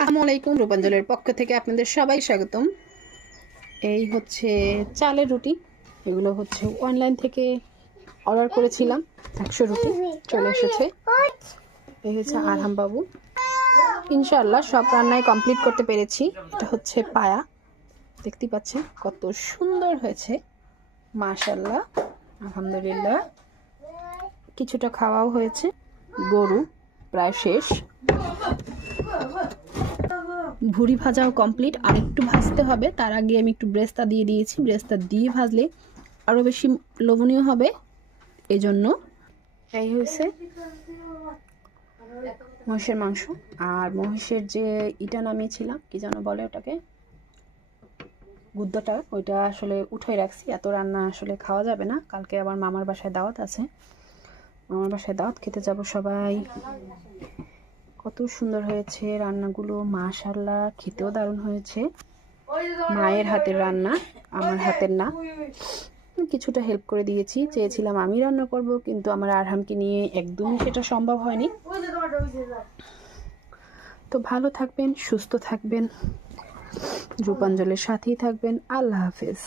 আসসালামু আলাইকুম, রূপাঞ্জলের পক্ষ থেকে আপনাদের সবাই স্বাগতম। এই হচ্ছে চালের রুটি। এগুলো হচ্ছে অনলাইন থেকে অর্ডার করেছিলাম। 100 রুটি চলে এসেছে। এই হচ্ছে আরহাম বাবু। ইনশাআল্লাহ সব রান্নায় কমপ্লিট করতে পেরেছি। এটা হচ্ছে পায়া, দেখতে পাচ্ছেন কত সুন্দর হয়েছে, মাশাআল্লাহ, আলহামদুলিল্লাহ। কিছুটা খাওয়াও হয়েছে। গরু প্রায় শেষ। ভুড়ি ভাজাও কমপ্লিট, আর একটু ভাজতে হবে। তার আগে আমি একটু ব্রেস্তা দিয়ে দিয়েছি। ব্রেস্তা দিয়ে ভাজলে আরও বেশি লোভনীয় হবে, এই জন্য। এই হয়েছে মহিষের মাংস। আর মহিষের যে ইটা নামিয়েছিলাম, কি যেন বলে ওটাকে, গুদ্দাটা, ওইটা আসলে উঠাই রাখছি। এত রান্না আসলে খাওয়া যাবে না। কালকে আবার মামার বাসায় দাওয়াত আছে। মামার বাসায় দাওয়াত খেতে যাব সবাই। কত সুন্দর হয়েছে রান্নাগুলো, মাশাআল্লাহ। খেতেও দারুণ হয়েছে। মায়ের হাতের রান্না, আমার হাতের না। কিছুটা হেল্প করে দিয়েছি। চেয়েছিলাম আমি রান্না করব, কিন্তু আমার আরহামকে নিয়ে একদমই সেটা সম্ভব হয়নি। তো ভালো থাকবেন, সুস্থ থাকবেন, রূপাঞ্জলের সাথেই থাকবেন। আল্লাহ হাফেজ।